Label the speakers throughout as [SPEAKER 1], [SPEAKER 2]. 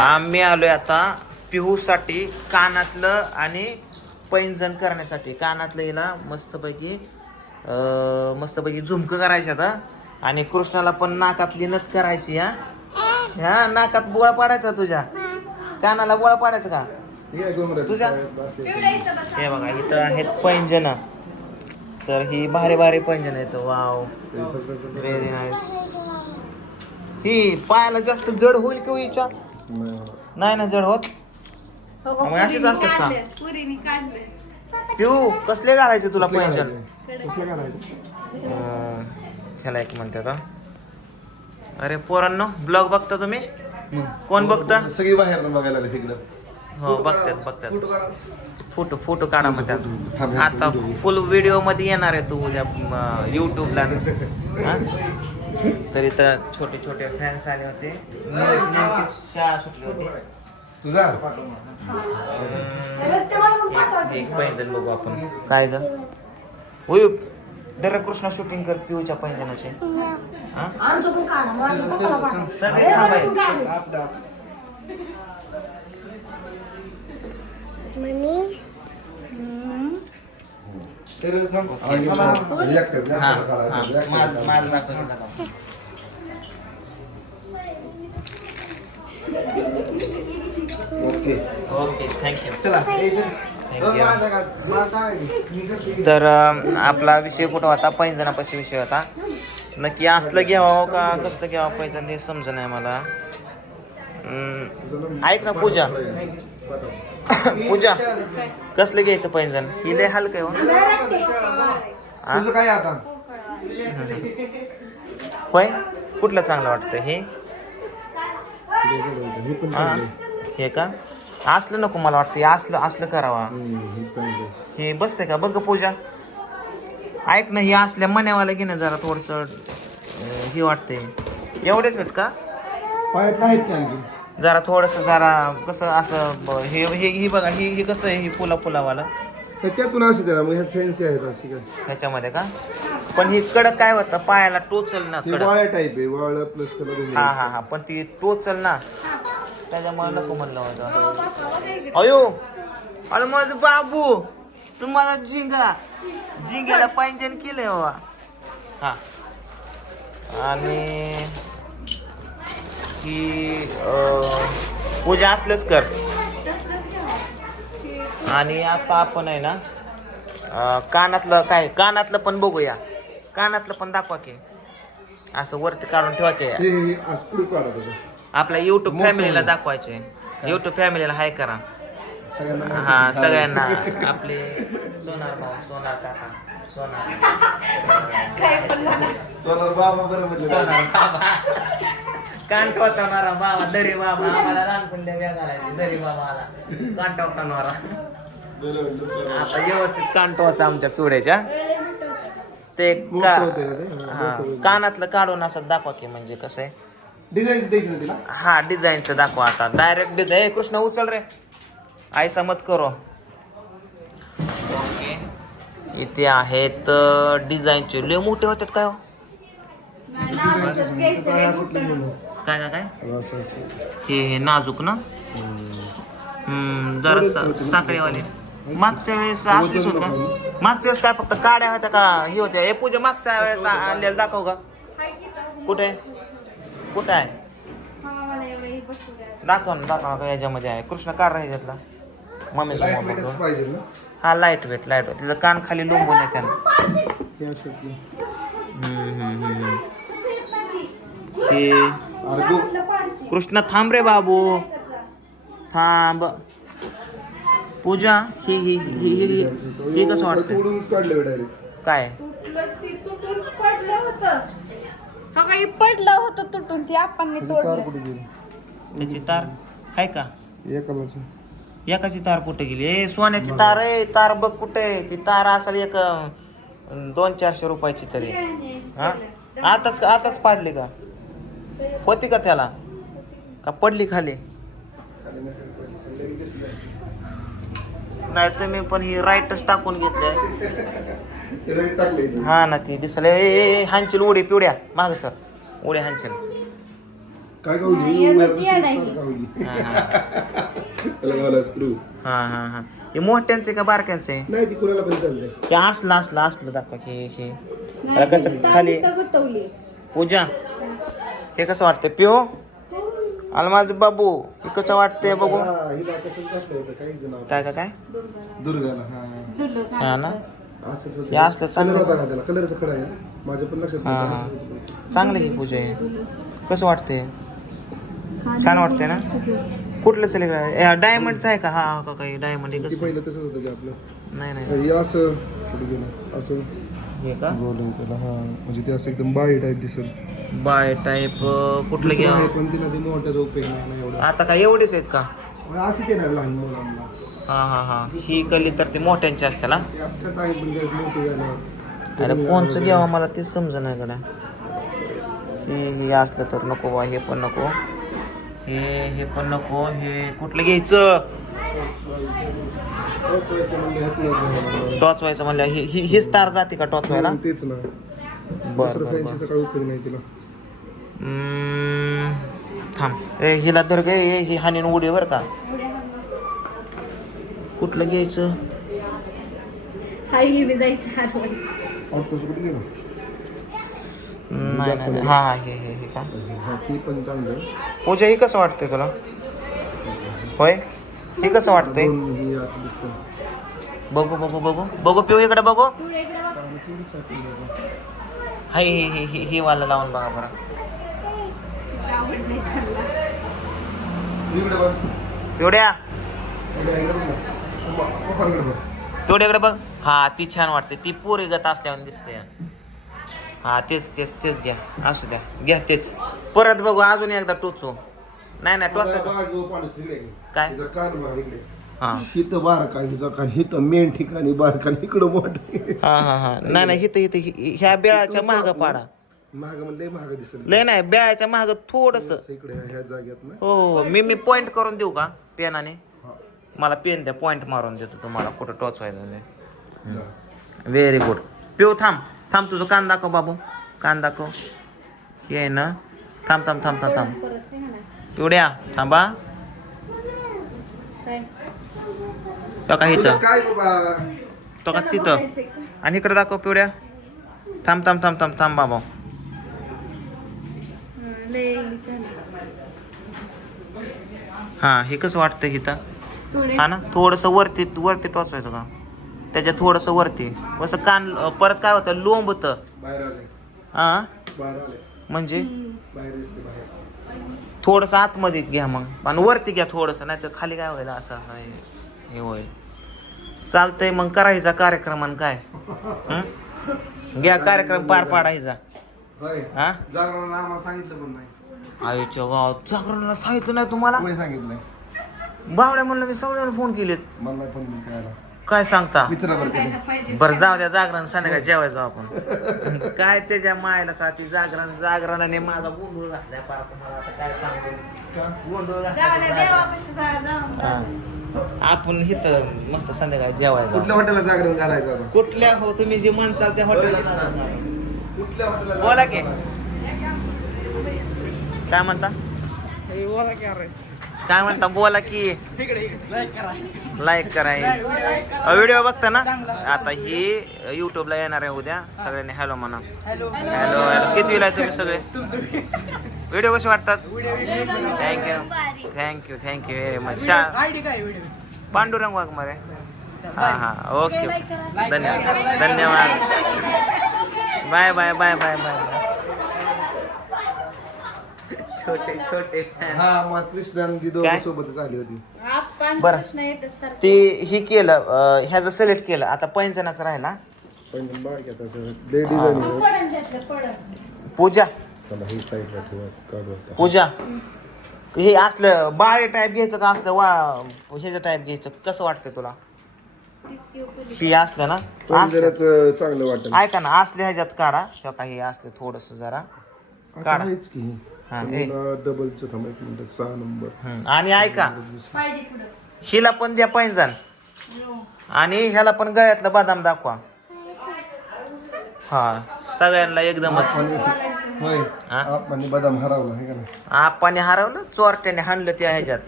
[SPEAKER 1] आम्ही आलोय आता पिहूसाठी कानातलं आणि पैंजण करण्यासाठी. कानातलं हिला मस्तपैकी अं, मस्तपैकी झुमकं करायची आता. आणि कृष्णाला पण नाकातली नथ करायची हा. ह्या नाकात बोळा पाडायचा तुझ्या. कानाला बोळा पाडायचा का? तुझ्या? हे बघा इथं आहेत पैंजण. तर ही भारी भारी पैंजण आहेत. वाव. व्हेरी नाईस ही पायाला जास्त जड होईल का हो हिच्या? नाही ना जड होत. मग असेच असतात का?
[SPEAKER 2] पुरीने काढलं.
[SPEAKER 1] पिऊ कसले घालायचे तुला अं, ह्याला एक म्हणतात हा. अरे पोरांनो ब्लॉग बघता तुम्ही? कोण बघता?
[SPEAKER 3] सगळी बाहेर बघायला तिकडं.
[SPEAKER 1] हो बघतात बघतात. फोटो फोटो काढा
[SPEAKER 3] ह्याचं
[SPEAKER 1] आता. फुल व्हिडिओमध्ये येणार आहे तू उद्या युट्यूबला तर इथं छोटे छोटे फॅन्स आले होते. शाळा सुटली होती.
[SPEAKER 3] तुझा?
[SPEAKER 1] एक- पैंजण बघू आपण. काय ग? होय दर कृष्ण शूटिंग कर पिऊच्या पैंजणाचे. हा? सगळे थांबाय.
[SPEAKER 3] तर थांब
[SPEAKER 1] हा,
[SPEAKER 3] काढायचं,
[SPEAKER 1] माझ-
[SPEAKER 3] काढायचं. ओके
[SPEAKER 1] ओके थँक्यू
[SPEAKER 3] चला ए,
[SPEAKER 1] थँक्यू तर अं, आपला विषय कुठं होता? पैंजणापाशी विषय होता. नक्की असलं घ्यावं हो का कसलं घ्यावं? पैंजण हे समज नाही मला. ऐक ना पूजा? पूजा कसलं घ्यायचं पैंजण? ही लय हलकं आहे हो.
[SPEAKER 3] तुझं काय आता?
[SPEAKER 1] होय? कुठलं चांगलं वाटतं हे? हा? का? असलं नको मला वाटतं हे असलं असलं करावा. हे बसते का? बघ पूजा. ऐक ना हे असल्या मण्यावाला घेणं जरा थोडस हे वाटते एवढेच आहेत का? जरा थोडस जरा कसं असं ब- हे हे हे बघा हे हे कसं आहे हे फुला फुलावाला?
[SPEAKER 3] तर त्यातून अशी त्याला मग ह्या फॅन्सी आहेत अशी काय?
[SPEAKER 1] ह्याच्यामध्ये का? पण ही कडक काय होतं? पायाला टोचल ना
[SPEAKER 3] हे
[SPEAKER 1] कडक.
[SPEAKER 3] वाळ्या टाईप आहे वाळ प्लस त्याला.
[SPEAKER 1] हा हा हा पण ती टोचल ना. त्याच्यामुळे नको म्हणलं होतं. अयो! अरे माझं बाबू! तुम्हाला झिंगा! झिंग्याला पैंजन केलंय बाबा. हा. आणि अं, पूजा असलंच कर. आणि आता आपण आहे ना कानातलं काय कानातलं पण बघूया. कानातलं पण दाखवा की. असं वरती काढून ठेवा की. आपल्या युट्यूब फॅमिलीला. दाखवायचे. युट्यूब फॅमिलीला हाय करा. हा. सगळ्यांना. आपले सोनार भाऊ सोनार काका सोनार.
[SPEAKER 3] सोनार बाबा बरं म्हटलं.
[SPEAKER 1] सोनार बाबा. कान टोचवणारा बाबा दरी बाबा आम्हाला लहानपणी वेळ घालायचे दरी बाबा आला. कान टोचवणारा. आता व्यवस्थित कान टोचा आमच्या पिवड्याच्या ते का? हा कानातलं काढून असं दाखवा की म्हणजे कसं आहे.
[SPEAKER 3] डिझाईन द्यायची ना तिला?
[SPEAKER 1] हा डिझाईनचं दाखवा आता. डायरेक्ट डिझाईन कृष्ण उचल रे. आईचा मत करो. ओके. इथे आहेत डिझाईनचे. लय मोठे होतात काय हो?
[SPEAKER 3] काय.
[SPEAKER 1] काय काय हे हे नाजूक ना? हम्म जरा साखळीवाले मागच्या वेळेस असलीच होत का? मागच्या वेळेस काय फक्त काड्या होत्या का? हे होत्या. हे पूजा मागच्या वेळेस आणलेलं दाखव का? कुठे? कुठे आहे? दाखव ना दाखव ना का याच्यामध्ये आहे. कृष्ण काढ राहा याच्यातला मम्मीचा
[SPEAKER 3] लाइट
[SPEAKER 1] मोबाईल
[SPEAKER 3] वेटच पाहिजे ना?
[SPEAKER 1] हा लाइट वेट लाइट वेट तिचं कान खाली लोंबून आहे त्यानं.
[SPEAKER 3] असं की.
[SPEAKER 1] हम्म, हम्म, हम्म, हम्म.
[SPEAKER 3] अरे गो
[SPEAKER 1] कृष्ण थांब रे बाबू. थांब. पूजा ही ही ही ही ही- ही कसं वाटतं काय?
[SPEAKER 2] पडलं होतं. हा काही पडलं होतं तुटून ती आपण
[SPEAKER 1] त्याची तार आहे का?
[SPEAKER 3] एकालाच.
[SPEAKER 1] एकाची तार कुठे गेली? ए सोन्याची तार आहे तार बघ कुठे आहे. ती तार असेल एक दोन चारशे रुपयाची तरी. हा? आताच आताच पाडली का? होती का त्याला? का पडली खाली? नाही तुम्ही पण ही राईटच टाकून घेतली हा ना ती दिसले. हांचील उडी पिवड्या. माग सर. उड्या हांचील.
[SPEAKER 3] काय
[SPEAKER 1] हा हा हा. हा मोठ्यांचे का बारक्यांचे
[SPEAKER 3] नाही ती
[SPEAKER 1] असलं असलं असलं दाखवा की हे कसं खाली पूजा. हे कसं वाटतंय? पिओ आला माझं बाबू हे कसं वाटतंय बघू?
[SPEAKER 3] हा, हिला कसं घातलं होतं काही जण
[SPEAKER 1] काय काय काय?
[SPEAKER 3] दुर्गाला हा.
[SPEAKER 1] हा ना? हे असलं चांगलं
[SPEAKER 3] आहे.
[SPEAKER 1] हा. चांगलं की पूजा हे. कसं वाटतंय? छान वाटतंय ना? कुठलं सिलेक्ट डायमंडचं आहे का? हा हा का काही डायमंड हे कसं?
[SPEAKER 3] पहिलं तसंच होतं की आपलं.
[SPEAKER 1] नाही नाही.
[SPEAKER 3] हे असं कुठे गेलं. असं.
[SPEAKER 1] हे का?
[SPEAKER 3] गोल आहे त्याला हा. म्हणजे ते असं एकदम बाळी टाईप दिसेल.
[SPEAKER 1] बाय टाईप कुठलं घ्या?
[SPEAKER 3] आहे, पण तिला ते मोठ्याचा उपयोग नाही ना एवढा.
[SPEAKER 1] आता काय एवढेच आहेत का?
[SPEAKER 3] असंच येणार लहान मुलांना.
[SPEAKER 1] हा हा हा. ही कली तर ते मोठ्यांची असते ना
[SPEAKER 3] ते आपल्यात आहे पण ते मोठे झाल्यावर.
[SPEAKER 1] अरे कोणचं घ्यावं मला तेच समजा नाही कडे हे हे असलं तर नको बा हे पण नको. हे हे पण नको. हे कुठलं घ्यायचं?
[SPEAKER 3] टोचवायचं म्हणजे
[SPEAKER 1] म्हणलं. ही ही हीच तार जाते का टॉचवायला
[SPEAKER 3] तेच ना.
[SPEAKER 1] बर
[SPEAKER 3] दुसरं
[SPEAKER 1] बर बर.
[SPEAKER 3] फॅन्सीचा काही उपयोग नाही तिला.
[SPEAKER 1] थांब. ए हिला धर गे हे ही हानीन उडी बर का. कुठलं घ्यायचं? नाही नाही नाही. हा हा हे हे हे का?
[SPEAKER 3] हा ती पण चांगलं आहे.
[SPEAKER 1] पूजा ही कसं वाटतंय तुला? होय? हे कसं वाटतंय?
[SPEAKER 3] हे
[SPEAKER 1] बघू बघू बघू. बघू पिऊ इकडे बघू. हाय हे हे हे हे वाला लावून बघा बरं.
[SPEAKER 3] बघ.
[SPEAKER 1] पिवड्याकडे बघ. हा ती छान वाटते. ती पोरी गत असल्यावर दिसते. हा तेच तेच तेच घ्या. असू द्या. घ्या तेच. परत बघू अजून एकदा टोचू. नाही नाही टोच. काय?
[SPEAKER 3] हिचं कान बघा इकडे.
[SPEAKER 1] हा.
[SPEAKER 3] बारका हिचा कान? हिथं मेन ठिकाणी बारका आणि इकडं मोठं.
[SPEAKER 1] हा हा हा. नाही नाही इथं इथं हि- ह्या बेळाच्या महाग पाडा.
[SPEAKER 3] महाग लय महाग दिसेल.
[SPEAKER 1] लय नाही बेळाच्या महाग थोडस.
[SPEAKER 3] इकडे ह्या जाग्यात ना.
[SPEAKER 1] हो मी मी पॉइंट करून देऊ का? पेनाने. मला पेन द्या पॉइंट मारून देतो तुम्हाला कुठं ते
[SPEAKER 3] जा.
[SPEAKER 1] व्हेरी गुड पिऊ थांब. थांब तुझं कान दाखव बाबू. कान दाखव. ये ना. थांब थांब थांब थांब थांब. पिवड्या थांबा. तो का इथं? तो का तिथं? आणि इकडे दाखव पिवड्या. थांब थांब थांब थांब थांब बाबा.
[SPEAKER 2] हं.
[SPEAKER 1] हां हे कसं वाटतं इथं
[SPEAKER 2] थोडे.
[SPEAKER 1] हा ना थोडंसं वरती वरती टोचवायचं का? त्याच्यात थोडंसं वरती. असं कान परत काय होतं? लोंब होतं.
[SPEAKER 3] बाहेर आले
[SPEAKER 1] हां
[SPEAKER 3] बाहेर आले
[SPEAKER 1] म्हणजे? थोडंसं आतमध्ये घ्या मग. आणि वरती घ्या थोडंसं नाही तर खाली काय होईल? असं असं हे- होईल. चालतंय मग करायचा कार्यक्रम आणि काय? हं? घ्या कार्यक्रम पार पाडायचा. हा?
[SPEAKER 3] जागरणाला आम्हाला सांगितलं पण नाही.
[SPEAKER 1] आईच्या गावात जागरणाला सांगितलं नाही तुम्हाला?
[SPEAKER 3] कोणी सांगितलं
[SPEAKER 1] बावड्या म्हणलं मी सगळ्यांना फोन केलेत.
[SPEAKER 3] मला नाही पण कळायला
[SPEAKER 1] काय सांगता?
[SPEAKER 3] विचारा बरं कधी.
[SPEAKER 2] पाहिजे
[SPEAKER 1] बरं जाऊ द्या जागरण संध्याकाळी जेवायचो आपण. काय त्याच्या मायला साठी जागरण जागरणाने माझा गोंधळ घातलाय पार तुम्हाला आता काय सांगू? गोंधळ
[SPEAKER 2] जाऊ द्या
[SPEAKER 1] घातलाय
[SPEAKER 2] देवापाशी जा जाऊन
[SPEAKER 1] हा. आपण इथं मस्त संध्याकाळी जेवायचो.
[SPEAKER 3] कुठल्या हॉटेलला जागरण घालायचं आता?
[SPEAKER 1] कुठल्या हो तुम्ही जे म्हणचाल त्या हॉटेल बोला की. काय म्हणता? काय म्हणता? बोला की. लाईक करा. व्हिडिओ बघता ना? आता ही युट्यूबला येणार आहे उद्या. सगळ्यांनी हॅलो म्हणा. हॅलो हॅलो किती आहे तुम्ही सगळे? व्हिडिओ कसे वाटतात? Thank you thank you thank you very much Pandurang Waghmare. हां हां. ओके धन्यवाद. धन्यवाद. Bye bye bye bye bye छोटे छोटे.
[SPEAKER 3] हा मग कृष्णांची दोघं
[SPEAKER 1] काय?
[SPEAKER 3] सोबतच आली होती
[SPEAKER 2] आपण
[SPEAKER 1] बरं.
[SPEAKER 2] सारखे.
[SPEAKER 1] ते हे केलं अं, ह्याचं सिलेक्ट केलं आता पैंजणाचं राहिला
[SPEAKER 3] पण आता
[SPEAKER 2] पडन
[SPEAKER 1] पूजा
[SPEAKER 3] चला ही साईडला ठेवा काढू आता.
[SPEAKER 1] पूजा हे असलं बाळे टाईप घ्यायचं का असलं वा ह्याचं टाईप घ्यायचं कसं वाटतं तुला. हे असलं ना असलं.
[SPEAKER 3] चांगलं वाटेल.
[SPEAKER 1] ऐका ना असल्या ह्याच्यात काढा. किंवा काही असलं थोडस जरा काढा.
[SPEAKER 3] आहेच की.
[SPEAKER 1] हा, ए.
[SPEAKER 3] डबलचं थांबा एक मिनिट सहा नंबर.
[SPEAKER 1] हम्म. आणि ऐका.
[SPEAKER 2] पाहिजे पुढं.
[SPEAKER 1] हिला पण द्या पैंजण. आणि ह्याला पण गळ्यातलं बदाम दाखवा. हा सगळ्यांना एकदमच.
[SPEAKER 3] होय.
[SPEAKER 1] हा?
[SPEAKER 3] आपण बदाम हरवला आहे का नाही?
[SPEAKER 1] आपाने हरवलं चोरट्याने हाणलं त्या ह्याच्यात.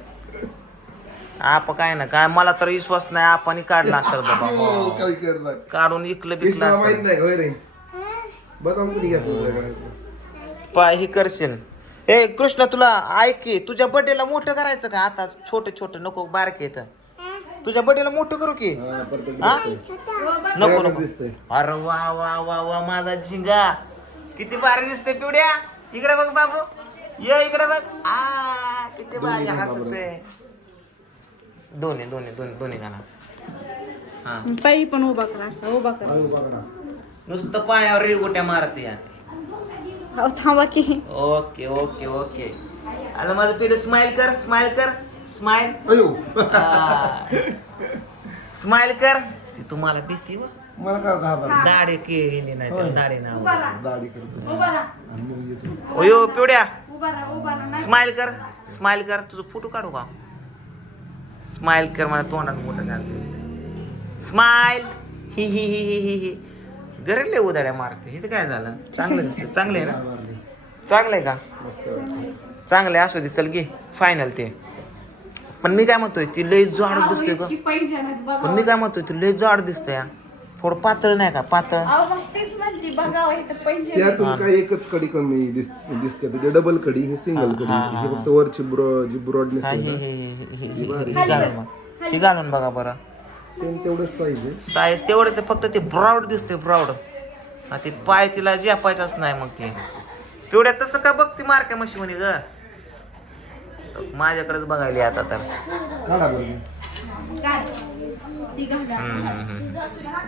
[SPEAKER 1] आप काय ना काय मला तर विश्वास नाही आपाने काढला असेल बाबा.
[SPEAKER 3] हो,
[SPEAKER 1] हो.
[SPEAKER 3] काय करणार
[SPEAKER 1] काढून इकलं बिकलं
[SPEAKER 3] माहीत
[SPEAKER 1] असेल.
[SPEAKER 3] नाही का होय रे. बदाम कधी घेतलं तुझ्या गळ्यात?
[SPEAKER 1] पाय ही करशील. ए कृष्ण तुला ऐक की तुझ्या बर्थडेला मोठं करायचं का? आता छोटे छोटे नको बारके येत तुझ्या बर्थडेला मोठं करू की?
[SPEAKER 3] हा,
[SPEAKER 1] हा? नको नको.
[SPEAKER 3] दिसतंय.
[SPEAKER 1] अरे वा वा वा वा माझा झिंगा. किती भारी दिसते पिवड्या. इकडे बघ बाबू. ये इकडे बघ. आ किती भारी हसते दोन्ही दोन्ही दोन्ही दोन्ही गाणं. हा.
[SPEAKER 2] पायी पण उभा करा असं उभा करा.
[SPEAKER 1] नुसतं पायावर रेगोट्या मारते या.
[SPEAKER 2] अहो, थांबा की.
[SPEAKER 1] Okay okay okay. आणि माझं पहिलं स्माइल कर स्माइल कर स्माइल
[SPEAKER 3] अयो.
[SPEAKER 1] स्माइल कर. ती तुम्हाला भीती व.
[SPEAKER 3] मला काय घाबरला
[SPEAKER 1] दाढी केली नाही त्याला दाढी
[SPEAKER 2] उभा
[SPEAKER 1] नाव
[SPEAKER 3] दाढी करतो.
[SPEAKER 2] उभा राहा.
[SPEAKER 3] आणि मग येतो.
[SPEAKER 1] ओयो पिवड्या.
[SPEAKER 2] उभा राहा उभा राहा. नाही.
[SPEAKER 1] स्माइल कर स्माइल कर. तुझं फोटो काढू का? स्माइल कर मला तोंडात मोठं घालते. स्माइल ही ही ही ही ही ही. गरले उदाड्या मारते. हे काय झालं? चांगलं दिसतं चांगलं आहे ना. चांगलं आहे का. चांगलं आहे. असू दे चल घे. फायनल ते. पण मी काय म्हणतोय ती लय जाड दिसते का
[SPEAKER 2] इतकी पैसे नाहीत बघा.
[SPEAKER 1] पण मी काय म्हणतोय ती लय जाड दिसते या थोडं पातळ नाही का? पातळ.
[SPEAKER 2] अहो, मग तेच म्हणते बघावं इथं पैसे
[SPEAKER 3] त्यातून काय एकच कडी कमी दिस दिसते. ते डबल कडी हे सिंगल कडी. हे फक्त वरची ब्रो जी ब्रॉडनेस
[SPEAKER 1] हा, हे- हे- हे- हे- हे- हे- हे घालून बघ. हे घालून बघा बरं.
[SPEAKER 3] सेम तेवढंच साईज आहे.
[SPEAKER 1] साईज तेवढंच आहे, फक्त ते ब्राऊड दिसते ब्राऊड हा ते पाय तिला जेपायचाच नाही मग ते. पिवड्या तसं का बघते मार्के मशी म्हणे ग? माझ्याकडेच बघायली आता. तर
[SPEAKER 3] काढा बरं.
[SPEAKER 2] काढ.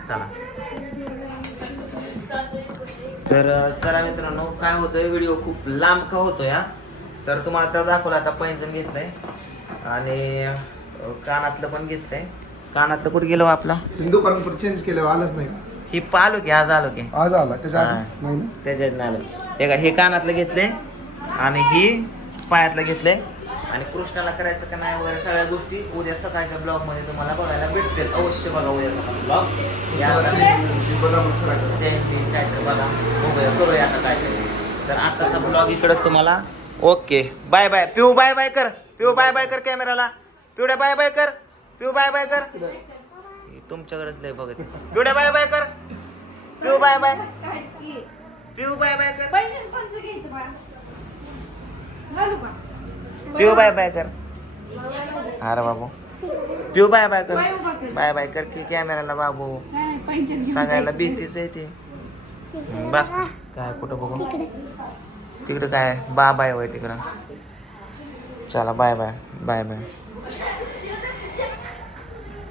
[SPEAKER 1] चला. तर चला मित्रांनो काय होतंय व्हिडिओ खूप लांब का होतोय हा. तर तुम्हाला तर दाखवलं आता पैंजण घेतलंय. आणि कानातलं पण घेतलंय. कानातलं कुठे गेलो आपला?
[SPEAKER 3] तुम्ही दुकान पर चेंज केल्यावर आलंच नाही?
[SPEAKER 1] ही आलो की आज आलो की.
[SPEAKER 3] आज आला त्याच्या
[SPEAKER 1] हा.
[SPEAKER 3] आधी नाही ना?
[SPEAKER 1] त्याच्यात नाही आलं. हे का हे कानातलं घेतलंय. आणि ही पायातलं घेतलंय. आणि कृष्णाला करायचं का नाही वगैरे सगळ्या गोष्टी उद्या सकाळच्या ब्लॉगमध्ये तुम्हाला बघायला भेटतील. अवश्य बघा उद्या ब्लॉग या काय तर बघा बघूया करूया आता काय तरी. आजचा ब्लॉग इकडंच तुम्हाला. Okay bye bye Piu bye bye कर. पिऊ बाय बाय कर कॅमेराला पिवड्या बाय बाय कर. पिऊ बाय बाय कर. हे तुमच्याकडेच लय बघत. पिवड्या बाय बाय कर. Piu bye bye. Piu bye bye कर. पिऊ बाय बाय कर. अरे बाबू. पिऊ बाय बाय कर.
[SPEAKER 2] बाय कर.
[SPEAKER 1] बाय बाय कर की कॅमेराला बाबू. सांगायला भीतीच आहे ते. बस. काय कुठं बघू? तिकडं काय? बा बाय वय तिकडं. चला बाय बाय. Bye bye.